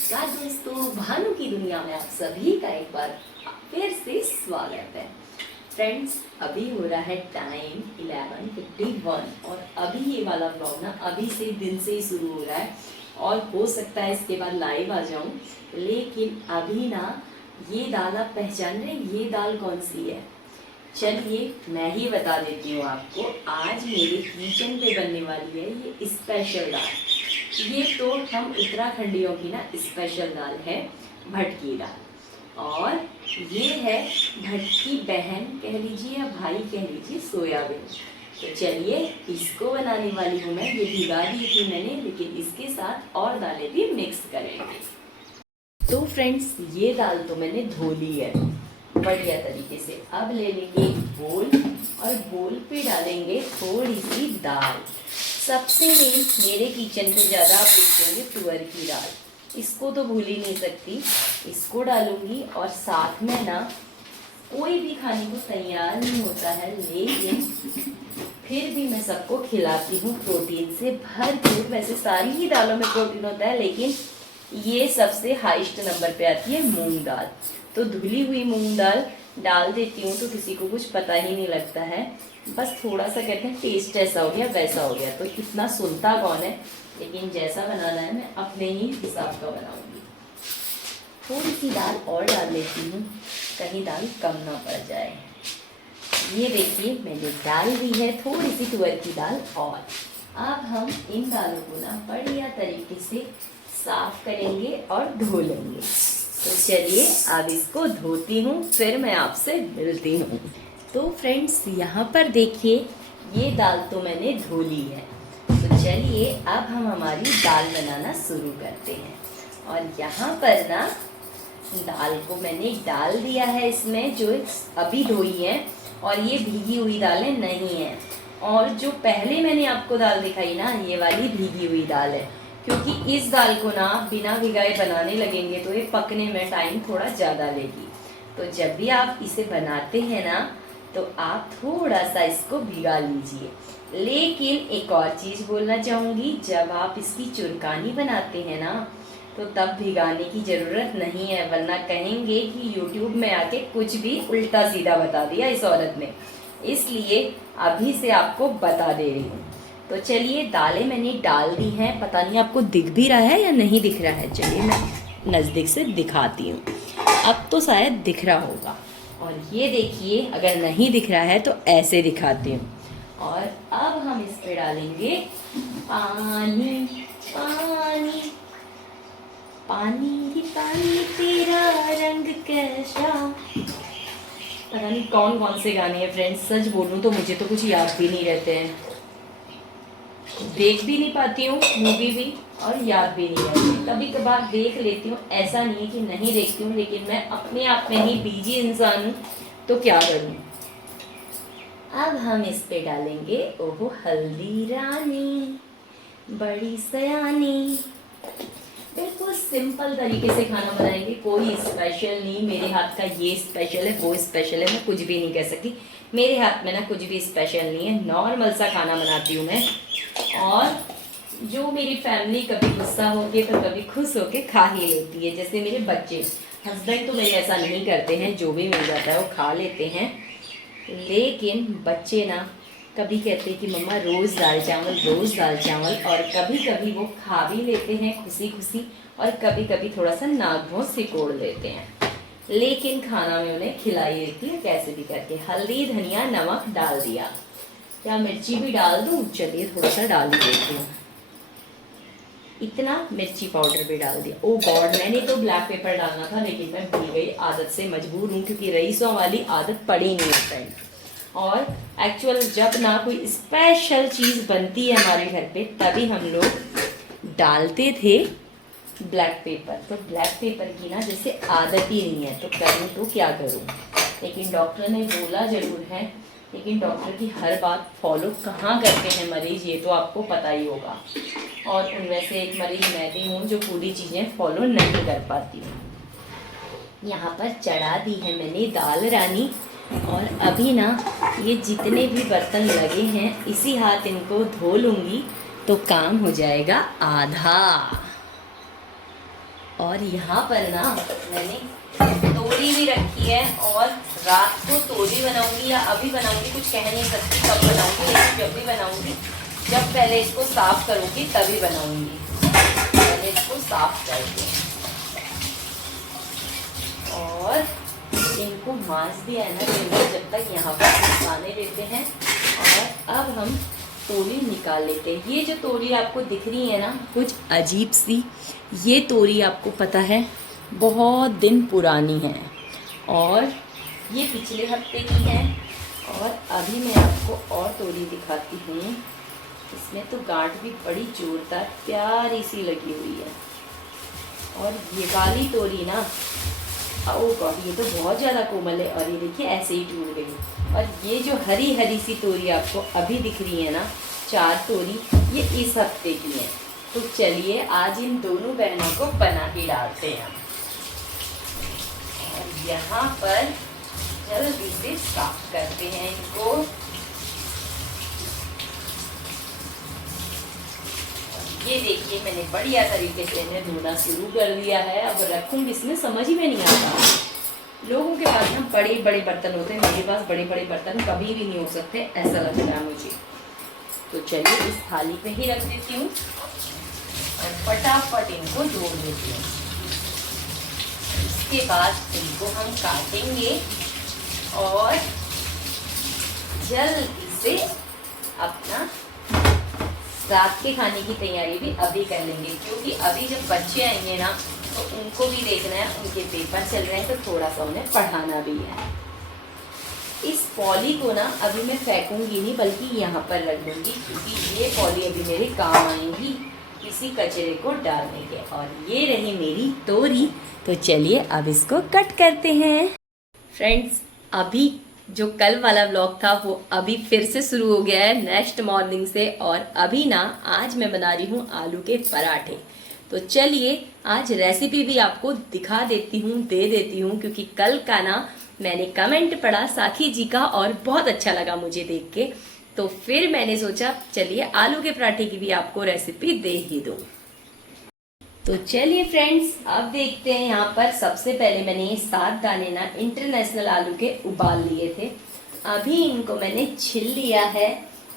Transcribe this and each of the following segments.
नमस्कार दोस्तों, भानु की दुनिया में आप सभी का एक बार फिर से स्वागत है। फ्रेंड्स, अभी हो रहा है टाइम 11:51 और अभी ये वाला ब्लॉग ना अभी से दिन से ही शुरू हो रहा है और हो सकता है इसके बाद लाइव आ जाऊं, लेकिन अभी ना ये दाल आप पहचान रहे, ये दाल कौन सी है? चलिए मैं ही बता देती हूँ आपको। आज मेरे किचन पे बनने वाली है ये स्पेशल दाल। ये तो हम उत्तराखंडियों की ना स्पेशल दाल है, भटकी दाल। और ये है भटकी बहन कह लीजिए या भाई कह लीजिए, सोयाबीन। तो चलिए इसको बनाने वाली हूँ मैं। ये भिगा दी थी मैंने, लेकिन इसके साथ और दालें भी मिक्स करेंगे। तो फ्रेंड्स, ये दाल तो मैंने धो ली है बढ़िया तरीके से। अब ले लेंगे एक बोल और बोल पे डालेंगे थोड़ी सी दाल। सबसे मेन मेरे किचन पे ज़्यादा आप देखेंगे तुअर की दाल, इसको तो भूल ही नहीं सकती। इसको डालूंगी और साथ में ना कोई भी खाने को तैयार नहीं होता है, लेकिन फिर भी मैं सबको खिलाती हूँ प्रोटीन से भरपूर। वैसे सारी ही दालों में प्रोटीन होता है, लेकिन ये सबसे हाईएस्ट नंबर पे आती है मूंग दाल। तो धुली हुई मूंग दाल डाल देती हूँ तो किसी को कुछ पता ही नहीं लगता है, बस थोड़ा सा कहते हैं टेस्ट ऐसा हो गया वैसा हो गया। तो इतना सुनता कौन है, लेकिन जैसा बनाना है मैं अपने ही हिसाब का बनाऊंगी। थोड़ी सी दाल और डाल लेती हूँ, कहीं दाल कम ना पड़ जाए। ये देखिए मैंने डाल दी है थोड़ी सी तुअर की दाल। और अब हम इन दालों को ना बढ़िया तरीके से साफ करेंगे और धो लेंगे। तो चलिए अब इसको धोती हूँ, फिर मैं आपसे मिलती हूँ। तो फ्रेंड्स, यहाँ पर देखिए ये दाल तो मैंने धो ली है। तो चलिए अब हम हमारी दाल बनाना शुरू करते हैं। और यहाँ पर ना दाल को मैंने डाल दिया है इसमें, जो अभी धोई है, और ये भीगी हुई दालें नहीं है। और जो पहले मैंने आपको दाल दिखाई ना, ये वाली भीगी हुई दाल है, क्योंकि इस दाल को ना बिना भिगाए बनाने लगेंगे तो ये पकने में टाइम थोड़ा ज़्यादा लेगी। तो जब भी आप इसे बनाते हैं ना, तो आप थोड़ा सा इसको भिगा लीजिए। लेकिन एक और चीज़ बोलना चाहूँगी, जब आप इसकी चुरकानी बनाते हैं ना, तो तब भिगाने की ज़रूरत नहीं है, वरना कहेंगे कि YouTube में आके कुछ भी उल्टा सीधा बता दिया इस औरत ने। इसलिए अभी से आपको बता दे रही हूँ। तो चलिए दालें मैंने डाल दी हैं। पता नहीं आपको दिख भी रहा है या नहीं दिख रहा है, चलिए मैं नज़दीक से दिखाती हूँ। अब तो शायद दिख रहा होगा। और ये देखिए, अगर नहीं दिख रहा है तो ऐसे दिखाती हूँ। और अब हम इस पे डालेंगे पानी। पानी पानी ही पानी तेरा रंग कैसा। पता नहीं कौन कौन से गाने हैं फ्रेंड्स, सच बोलूँ तो मुझे तो कुछ याद भी नहीं रहते हैं। देख भी नहीं पाती हूँ मूवी भी, और याद भी नहीं रहती। कभी कभार देख लेती हूँ, ऐसा नहीं है कि नहीं देखती हूँ, लेकिन मैं अपने आप में ही बिजी इंसान हूँ, तो क्या करूँ। अब हम इस पे डालेंगे ओहो हल्दी रानी बड़ी सयानी। बिल्कुल सिंपल तरीके से खाना बनाएंगे, कोई स्पेशल नहीं। मेरे हाथ का ये स्पेशल है वो स्पेशल है, मैं कुछ भी नहीं कह सकती। मेरे हाथ में ना कुछ भी स्पेशल नहीं है, नॉर्मल सा खाना बनाती हूँ मैं। और जो मेरी फैमिली कभी गुस्सा होके तो कभी खुश होके खा ही लेती है। जैसे मेरे बच्चे, हस्बैंड तो मेरे ऐसा नहीं करते हैं, जो भी मिल जाता है वो खा लेते हैं। लेकिन बच्चे ना कभी कहते हैं कि मम्मा रोज़ दाल चावल, रोज़ दाल चावल। और कभी कभी वो खा भी लेते हैं खुशी खुशी, और कभी कभी थोड़ा सा नाक भौं सिकोड़ लेते हैं। लेकिन खाना में उन्हें खिलाई देती हूँ कैसे भी करके। हल्दी धनिया नमक डाल दिया, क्या मिर्ची भी डाल दूँ? चलिए थोड़ा सा डाल ही देती हूँ। इतना मिर्ची पाउडर भी डाल दिया। ओ गॉड, मैंने तो ब्लैक पेपर डालना था, लेकिन मैं भूल गई। आदत से मजबूर हूँ, क्योंकि रईसों वाली आदत पड़ी नहीं है फ्रेंड। और एक्चुअल जब ना कोई स्पेशल चीज़ बनती है हमारे घर पे, तभी हम लोग डालते थे ब्लैक पेपर। तो ब्लैक पेपर की ना जैसे आदत ही नहीं है, तो करूँ तो क्या करूँ। लेकिन डॉक्टर ने बोला ज़रूर है, लेकिन डॉक्टर की हर बात फॉलो कहाँ करते हैं मरीज, ये तो आपको पता ही होगा। और उनमें से एक मरीज मैं भी हूँ जो पूरी चीज़ें फॉलो नहीं कर पाती हूँ। यहाँ पर चढ़ा दी है मैंने दाल रानी। और अभी ना ये जितने भी बर्तन लगे हैं, इसी हाथ इनको धो लूँगी तो काम हो जाएगा आधा। और यहाँ पर ना मैंने तोरी भी रखी है, और रात को तोरी बनाऊंगी या अभी बनाऊंगी कुछ कह नहीं सकती कब बनाऊंगी, लेकिन जब भी बनाऊंगी, जब पहले इसको साफ करूंगी तभी बनाऊंगी। पहले इसको साफ करके और इनको मांस भी है ना जब तक यहाँ पर सुखाने देते हैं। और अब हम तोरी निकाल लेते हैं। ये जो तोरी आपको दिख रही है ना कुछ अजीब सी, ये तोरी आपको पता है बहुत दिन पुरानी है, और ये पिछले हफ्ते की है। और अभी मैं आपको और तोरी दिखाती हूँ। इसमें तो गांठ भी बड़ी जोरदार प्यारी सी लगी हुई है। और ये वाली तोरी ना, ओ गॉड, ये तो बहुत ज़्यादा कोमल है, और ये देखिए ऐसे ही टूट गई। और ये जो हरी हरी सी तोरी आपको अभी दिख रही है ना, 4 तोरी, ये इस हफ्ते की है। तो चलिए आज इन दोनों बहनों को बना के डालते हैं। और यहाँ पर जल्दी से साफ करते हैं इनको। ये देखिए मैंने बढ़िया तरीके से इन्हें धोना शुरू कर दिया है। अब रखूंगी इसमें समझ ही में नहीं आता। लोगों के पास ना बड़े बड़े बर्तन होते हैं, मेरे पास बड़े बड़े बर्तन कभी भी नहीं हो सकते, ऐसा लगता है मुझे। तो चलिए इस थाली पे ही रख देती हूँ और फटाफट इनको जोड़ देती हूँ। इसके बाद इनको हम काटेंगे और जल्दी से अपना रात के खाने की तैयारी भी अभी कर लेंगे, क्योंकि अभी जब बच्चे आएंगे ना तो उनको भी देखना है, उनके पेपर चल रहे हैं तो थोड़ा सा उन्हें पढ़ाना भी है। इस पॉली को ना अभी मैं फेंकूंगी नहीं, बल्कि यहाँ पर रख दूंगी, क्योंकि ये पॉली अभी मेरे काम आएगी किसी कचरे को डालने के। और ये रही मेरी तोरी। तो चलिए अब इसको कट करते हैं। फ्रेंड्स, अभी जो कल वाला व्लॉग था वो अभी फिर से शुरू हो गया है नेक्स्ट मॉर्निंग से। और अभी ना आज मैं बना रही हूँ आलू के पराठे। तो चलिए आज रेसिपी भी आपको दिखा देती हूँ, दे देती हूँ, क्योंकि कल का ना मैंने कमेंट पढ़ा साखी जी का और बहुत अच्छा लगा मुझे देख के। तो फिर मैंने सोचा चलिए आलू के पराठे की भी आपको रेसिपी दे ही दूँ। तो चलिए फ्रेंड्स, अब देखते हैं। यहाँ पर सबसे पहले मैंने ये 7 दाने ना इंटरनेशनल आलू के उबाल लिए थे। अभी इनको मैंने छिल लिया है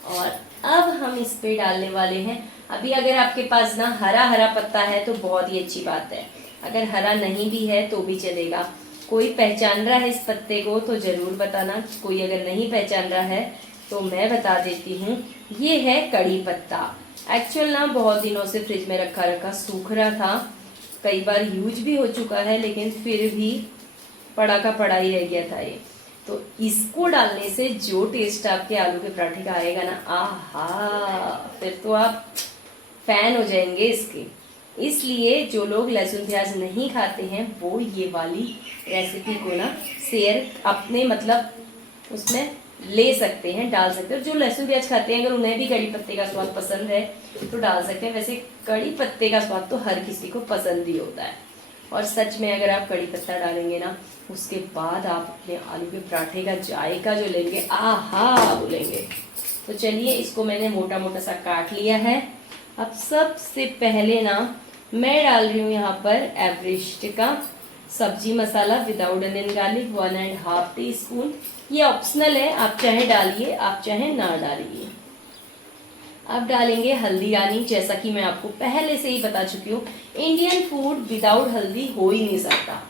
और अब हम इस पे डालने वाले हैं। अभी अगर आपके पास ना हरा हरा पत्ता है तो बहुत ही अच्छी बात है, अगर हरा नहीं भी है तो भी चलेगा। कोई पहचान रहा है इस पत्ते को तो जरूर बताना, कोई अगर नहीं पहचान रहा है तो मैं बता देती हूँ। ये है कड़ी पत्ता। एक्चुअल ना बहुत दिनों से फ्रिज में रखा रखा सूख रहा था, कई बार यूज भी हो चुका है, लेकिन फिर भी पड़ा का पड़ा ही रह गया था ये। तो इसको डालने से जो टेस्ट आपके आलू के पराठे का आएगा ना, आहा, फिर तो आप फैन हो जाएंगे इसके। इसलिए जो लोग लहसुन प्याज नहीं खाते हैं वो ये वाली रेसिपी को ना शेयर अपने मतलब उसमें ले सकते हैं, डाल सकते हैं। जो लहसुन प्याज खाते हैं अगर उन्हें भी कड़ी पत्ते का स्वाद पसंद है तो डाल सकते हैं। वैसे कड़ी पत्ते का स्वाद तो हर किसी को पसंद ही होता है। और सच में अगर आप कड़ी पत्ता डालेंगे ना उसके बाद आप अपने आलू के पराठे का जायका जो लेंगे, आहा बोलेंगे। तो चलिए इसको मैंने मोटा मोटा सा काट लिया है। अब सबसे पहले ना मैं डाल रही हूँ यहाँ पर एवरेस्ट का सब्जी मसाला विदाउट अनियन गार्लिक 1.5 टीस्पून। ये ऑप्शनल है, आप चाहे डालिए आप चाहे ना डालिए। अब डालेंगे हल्दी रानी। जैसा कि मैं आपको पहले से ही बता चुकी हूँ, इंडियन फूड विदाउट हल्दी हो ही नहीं सकता।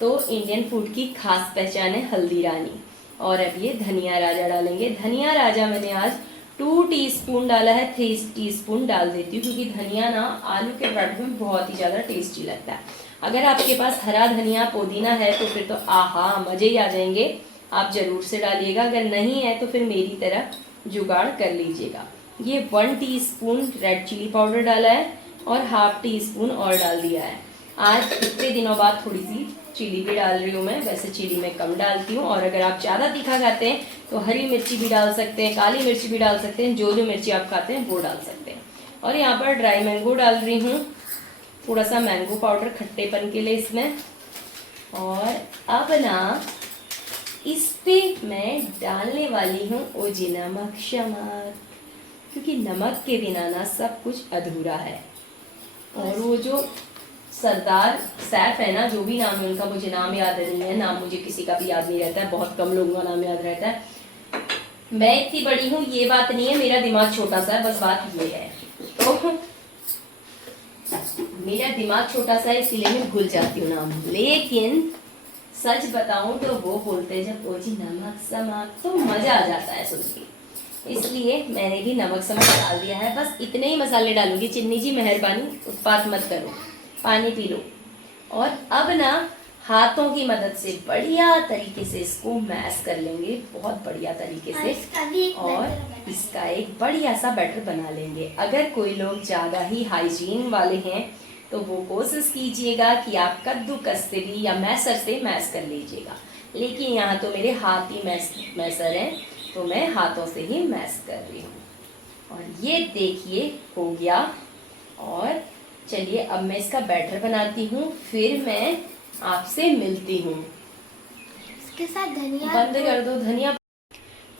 तो इंडियन फूड की खास पहचान है हल्दी रानी। और अब ये धनिया राजा डालेंगे। धनिया राजा मैंने आज 2 टीस्पून डाला है, 3 टीस्पून डाल देती हूँ, क्योंकि धनिया ना आलू के पराठे में बहुत ही ज़्यादा टेस्टी लगता है। अगर आपके पास हरा धनिया पुदीना है तो फिर तो आहा मज़े ही आ जाएंगे, आप ज़रूर से डालिएगा। अगर नहीं है तो फिर मेरी तरह जुगाड़ कर लीजिएगा। ये 1 टीस्पून रेड चिली पाउडर डाला है और 1/2 टीस्पून और डाल दिया है। आज इतने दिनों बाद थोड़ी सी चिली भी डाल रही हूँ मैं, वैसे चिली मैं कम डालती हूँ। और अगर आप ज़्यादा तीखा खाते हैं तो हरी मिर्ची भी डाल सकते हैं, काली मिर्ची भी डाल सकते हैं, जो मिर्ची आप खाते हैं वो डाल सकते हैं। और यहाँ पर ड्राई मैंगो डाल रही हूँ, थोड़ा सा मैंगो पाउडर खट्टेपन के लिए इसमें। और अब ना इस पे मैं डालने वाली हूँ ओजी नमक शमक, क्योंकि नमक के बिना ना सब कुछ अधूरा है। और वो जो सरदार सैफ है ना, जो भी नाम है उनका, मुझे नाम याद नहीं है, नाम मुझे किसी का भी याद नहीं रहता है, बहुत कम लोगों का नाम याद रहता है। मैं इतनी बड़ी हूँ ये बात नहीं है, मेरा दिमाग छोटा सा है, बस बात ये है। तो मेरा दिमाग छोटा सा है इसीलिए मैं भूल जाती हूँ नाम, लेकिन सच बताऊं तो वो बोलते हैं जब ओजी नमक समाक तो मजा आ जाता है सुन के, इसलिए मैंने भी नमक समझ डाल दिया है। बस इतने ही मसाले डालूंगी। चिन्नी जी मेहरबानी उत्पात मत करो, पानी पी लो। और अब ना हाथों की मदद से बढ़िया तरीके से इसको मैश कर लेंगे, बहुत बढ़िया तरीके से, और इसका एक बढ़िया सा बैटर बना लेंगे। अगर कोई लोग ज़्यादा ही हाइजीन वाले हैं तो वो कोशिश कीजिएगा कि आप कद्दूकस से भी या मैसर से मैश कर लीजिएगा, लेकिन यहाँ तो मेरे हाथ ही मैसर हैं तो मैं हाथों से ही मैश कर रही हूँ। और ये देखिए हो गया। और चलिए अब मैं इसका बैटर बनाती हूँ, फिर मैं आपसे मिलती हूँ। इसके साथ धनिया बंद कर दो धनिया।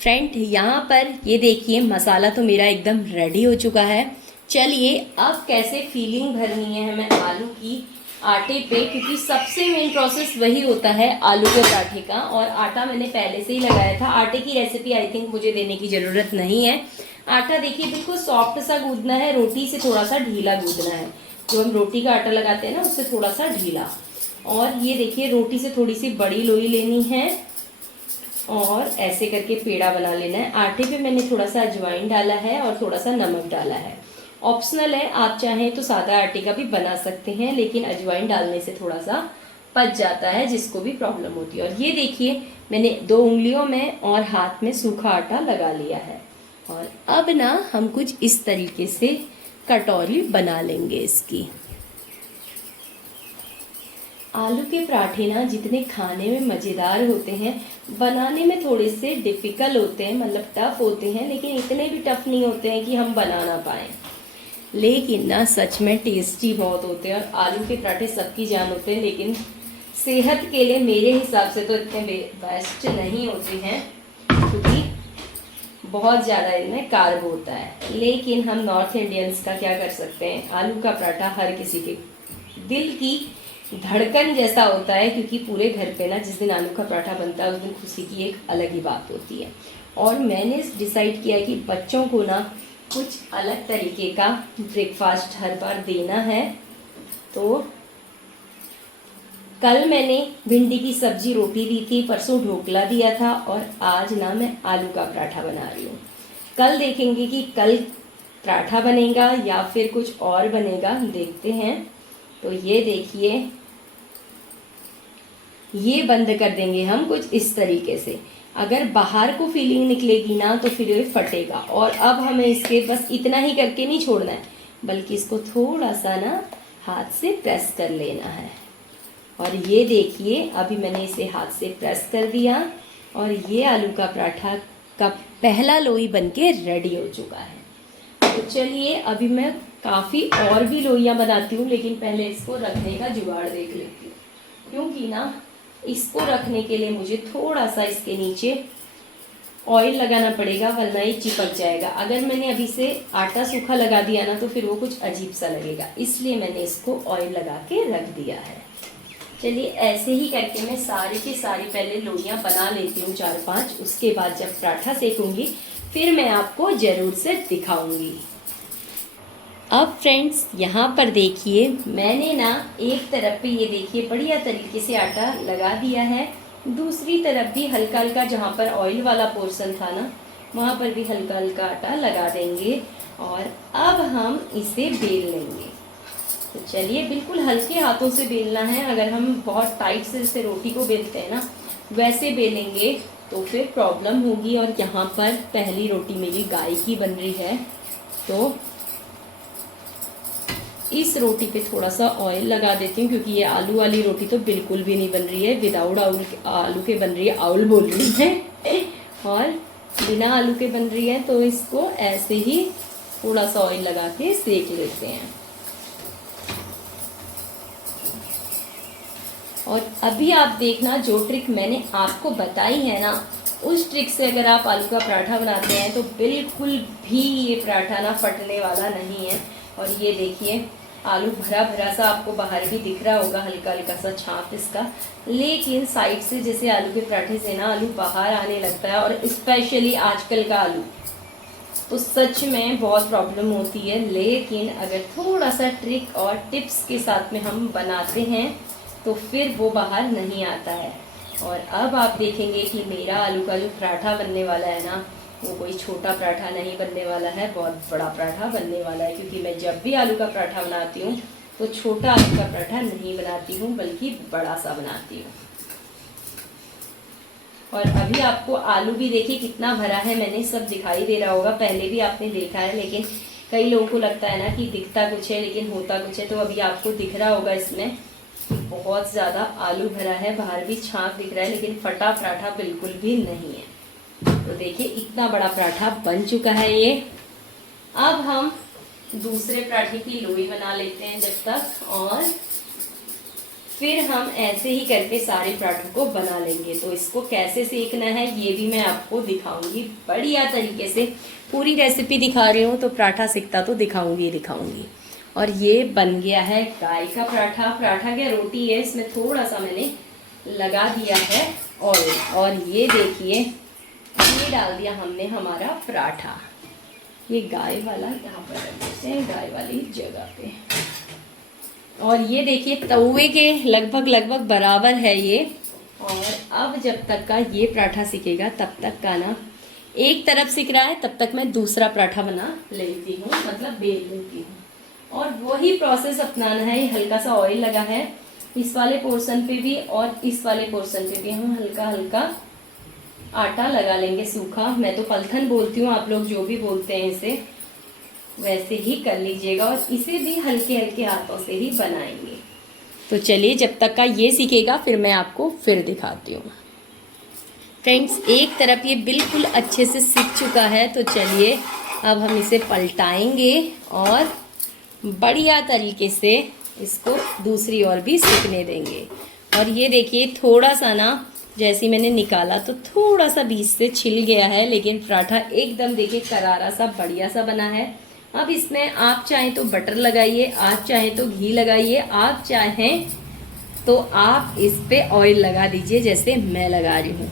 फ्रेंड यहाँ पर ये देखिए मसाला तो मेरा एकदम रेडी हो चुका है। चलिए अब कैसे फीलिंग भरनी है हमें आलू की आटे पे, क्योंकि सबसे मेन प्रोसेस वही होता है आलू के पराठे का। और आटा मैंने पहले से ही लगाया था। आटे की रेसिपी आई थिंक मुझे देने की ज़रूरत नहीं है। आटा देखिए बिल्कुल सॉफ्ट सा गूंदना है, रोटी से थोड़ा सा ढीला गूंदना है। जो हम रोटी का आटा लगाते हैं ना उससे थोड़ा सा ढीला। और ये देखिए रोटी से थोड़ी सी बड़ी लोई लेनी है और ऐसे करके पेड़ा बना लेना है। आटे पे मैंने थोड़ा सा अजवाइन डाला है और थोड़ा सा नमक डाला है, ऑप्शनल है, आप चाहें तो सादा आटे का भी बना सकते हैं, लेकिन अजवाइन डालने से थोड़ा सा पच जाता है जिसको भी प्रॉब्लम होती है। और ये देखिए मैंने 2 उंगलियों में और हाथ में सूखा आटा लगा लिया है। और अब ना हम कुछ इस तरीके से कटोरी बना लेंगे इसकी। आलू के पराठे ना जितने खाने में मज़ेदार होते हैं, बनाने में थोड़े से डिफ़िकल्ट होते हैं, मतलब टफ़ होते हैं, लेकिन इतने भी टफ़ नहीं होते हैं कि हम बना ना पाएँ। लेकिन ना सच में टेस्टी बहुत होते हैं। और आलू के पराठे सबकी जान होते हैं, लेकिन सेहत के लिए मेरे हिसाब से तो इतने बेस्ट नहीं होते हैं, क्योंकि बहुत ज़्यादा इनमें कार्ब होता है। लेकिन हम नॉर्थ इंडियंस का क्या कर सकते हैं, आलू का पराठा हर किसी के दिल की धड़कन जैसा होता है, क्योंकि पूरे घर पे ना जिस दिन आलू का पराठा बनता है उस दिन खुशी की एक अलग ही बात होती है। और मैंने डिसाइड किया कि बच्चों को ना कुछ अलग तरीके का ब्रेकफास्ट हर बार देना है। तो कल मैंने भिंडी की सब्जी रोटी दी थी, परसों ढोकला दिया था, और आज ना मैं आलू का पराठा बना रही हूँ। कल देखेंगे कि कल पराठा बनेगा या फिर कुछ और बनेगा, देखते हैं। तो ये देखिए ये बंद कर देंगे हम कुछ इस तरीके से। अगर बाहर को फीलिंग निकलेगी ना तो फिर ये फटेगा। और अब हमें इसके बस इतना ही करके नहीं छोड़ना है, बल्कि इसको थोड़ा सा ना हाथ से प्रेस कर लेना है। और ये देखिए अभी मैंने इसे हाथ से प्रेस कर दिया और ये आलू का पराठा का पहला लोई बनके रेडी हो चुका है। तो चलिए अभी मैं काफ़ी और भी लोइयाँ बनाती हूँ, लेकिन पहले इसको रखने का जुगाड़ देख लेती हूँ, क्योंकि ना इसको रखने के लिए मुझे थोड़ा सा इसके नीचे ऑयल लगाना पड़ेगा, वरना ये चिपक जाएगा। अगर मैंने अभी से आटा सूखा लगा दिया ना तो फिर वो कुछ अजीब सा लगेगा, इसलिए मैंने इसको ऑयल लगा के रख दिया है। चलिए ऐसे ही करके मैं सारी की सारी पहले लोइयाँ बना लेती हूँ 4-5, उसके बाद जब पराठा सेकूंगी फिर मैं आपको ज़रूर से दिखाऊंगी। अब फ्रेंड्स यहाँ पर देखिए मैंने ना एक तरफ पे ये देखिए बढ़िया तरीके से आटा लगा दिया है, दूसरी तरफ भी हल्का हल्का जहाँ पर ऑयल वाला पोर्शन था ना वहाँ पर भी हल्का हल्का आटा लगा देंगे। और अब हम इसे बेल लेंगे। तो चलिए बिल्कुल हल्के हाथों से बेलना है। अगर हम बहुत टाइट से जैसे रोटी को बेलते हैं ना वैसे बेलेंगे तो फिर प्रॉब्लम होगी। और यहाँ पर पहली रोटी मेरी गाय की बन रही है, तो इस रोटी पे थोड़ा सा ऑयल लगा देती हूँ, क्योंकि ये आलू वाली रोटी तो बिल्कुल भी नहीं बन रही है, विदाउट आलू के बन रही है, आउल बोल रही है, और बिना आलू के बन रही है। तो इसको ऐसे ही थोड़ा सा ऑयल लगा के सेक लेते हैं। और अभी आप देखना जो ट्रिक मैंने आपको बताई है ना, उस ट्रिक से अगर आप आलू का पराठा बनाते हैं तो बिल्कुल भी ये पराठा ना फटने वाला नहीं है। और ये देखिए आलू भरा भरा सा आपको बाहर भी दिख रहा होगा, हल्का हल्का सा छाप इसका, लेकिन साइड से जैसे आलू के पराठे से ना आलू बाहर आने लगता है, और स्पेशली आजकल का आलू तो सच में बहुत प्रॉब्लम होती है। लेकिन अगर थोड़ा सा ट्रिक और टिप्स के साथ में हम बनाते हैं तो फिर वो बाहर नहीं आता है। और अब आप देखेंगे कि मेरा आलू का जो पराठा बनने वाला है ना, वो कोई छोटा पराठा नहीं बनने वाला है, बहुत बड़ा पराठा बनने वाला है। क्योंकि मैं जब भी आलू का पराठा बनाती हूँ तो छोटा आलू का पराठा नहीं बनाती हूँ, बल्कि बड़ा सा बनाती हूँ। और अभी आपको आलू भी देखिए कितना भरा है, मैंने सब दिखाई दे रहा होगा, पहले भी आपने देखा है, लेकिन कई लोगों को लगता है ना कि दिखता कुछ है लेकिन होता कुछ है। तो अभी आपको दिख रहा होगा इसमें बहुत ज़्यादा आलू भरा है, बाहर भी छाप दिख रहा है, लेकिन फटा पराठा बिल्कुल भी नहीं है। तो देखिए इतना बड़ा पराठा बन चुका है ये। अब हम दूसरे पराठे की लोई बना लेते हैं जब तक, और फिर हम ऐसे ही करके सारे पराठों को बना लेंगे। तो इसको कैसे सेकना है ये भी मैं आपको दिखाऊंगी बढ़िया तरीके से, पूरी रेसिपी दिखा रही हूँ तो पराठा सेकता तो दिखाऊंगी। और ये बन गया है गाय का पराठा। पराठा क्या, रोटी है, इसमें थोड़ा सा मैंने लगा दिया है ऑयल, और ये देखिए ये डाल दिया हमने हमारा पराठा। ये गाय वाला यहाँ पर रख देते हैं, गाय वाली जगह पे। और ये देखिए तवे के लगभग बराबर है ये। और अब जब तक का ये पराठा सिकेगा तब तक का ना, एक तरफ सिक रहा है तब तक मैं दूसरा पराठा बना लेती हूँ, मतलब बेल लेती हूँ। और वही प्रोसेस अपनाना है। हल्का सा ऑयल लगा है इस वाले पोर्शन पे भी और इस वाले पोर्शन पे भी हम हल्का हल्का आटा लगा लेंगे सूखा। मैं तो पलथन बोलती हूँ, आप लोग जो भी बोलते हैं इसे वैसे ही कर लीजिएगा। और इसे भी हल्के हल्के हाथों से ही बनाएंगे। तो चलिए जब तक का ये सीखेगा फिर मैं आपको फिर दिखाती हूँ। फ्रेंड्स एक तरफ ये बिल्कुल अच्छे से सीख चुका है, तो चलिए अब हम इसे पलटाएंगे और बढ़िया तरीके से इसको दूसरी ओर भी सीखने देंगे। और ये देखिए थोड़ा सा ना, जैसे मैंने निकाला तो थोड़ा सा बीच से छिल गया है, लेकिन पराठा एकदम देखिए करारा सा बढ़िया सा बना है। अब इसमें आप चाहें तो बटर लगाइए, आप चाहें तो घी लगाइए, आप चाहें तो आप इस पे ऑयल लगा दीजिए जैसे मैं लगा रही हूँ।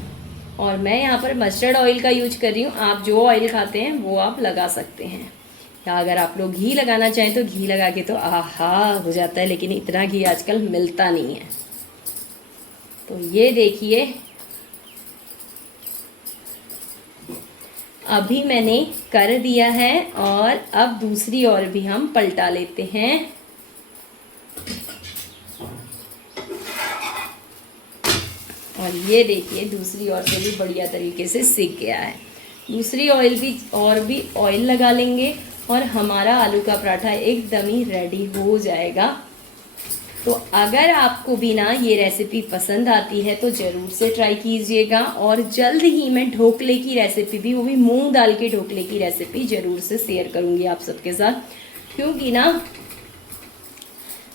और मैं यहाँ पर मस्टर्ड ऑयल का यूज कर रही हूँ, आप जो ऑयल खाते हैं वो आप लगा सकते हैं। या अगर आप लोग घी लगाना चाहें तो घी लगा के तो आहा हो जाता है, लेकिन इतना घी आजकल मिलता नहीं है। तो ये देखिए अभी मैंने कर दिया है, और अब दूसरी ओर भी हम पलटा लेते हैं। और ये देखिए दूसरी ओर से भी बढ़िया तरीके से सिक गया है। दूसरी ऑयल भी और भी ऑयल लगा लेंगे और हमारा आलू का पराठा एकदम ही रेडी हो जाएगा। तो अगर आपको भी ना ये रेसिपी पसंद आती है तो ज़रूर से ट्राई कीजिएगा। और जल्द ही मैं ढोकले की रेसिपी भी, वो भी मूंग दाल के ढोकले की रेसिपी ज़रूर से शेयर करूँगी आप सबके साथ। क्योंकि ना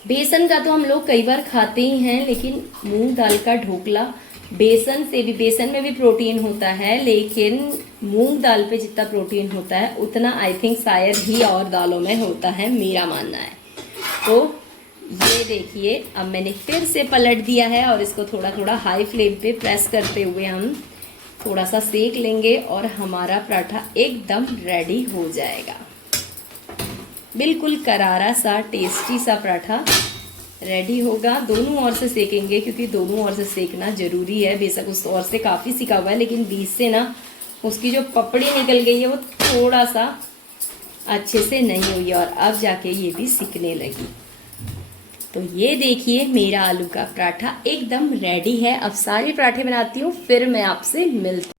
बेसन का तो हम लोग कई बार खाते ही हैं, लेकिन मूंग दाल का ढोकला बेसन से भी, बेसन में भी प्रोटीन होता है, लेकिन मूंग दाल पे जितना प्रोटीन होता है उतना आई थिंक शायद ही और दालों में होता है, मेरा मानना है। तो ये देखिए अब मैंने फिर से पलट दिया है और इसको थोड़ा थोड़ा हाई फ्लेम पे प्रेस करते हुए हम थोड़ा सा सेक लेंगे और हमारा पराठा एकदम रेडी हो जाएगा। बिल्कुल करारा सा टेस्टी सा पराठा रेडी होगा। दोनों ओर से सेकेंगे क्योंकि दोनों ओर से सेकना ज़रूरी है। बेशक उस ओर से काफ़ी सिका हुआ है, लेकिन बीच से ना उसकी जो पपड़ी निकल गई है वो थोड़ा सा अच्छे से नहीं हुई है, और अब जाके ये भी सिकने लगी। तो ये देखिए मेरा आलू का पराठा एकदम रेडी है। अब सारे पराठे बनाती हूँ, फिर मैं आपसे मिलती हूँ।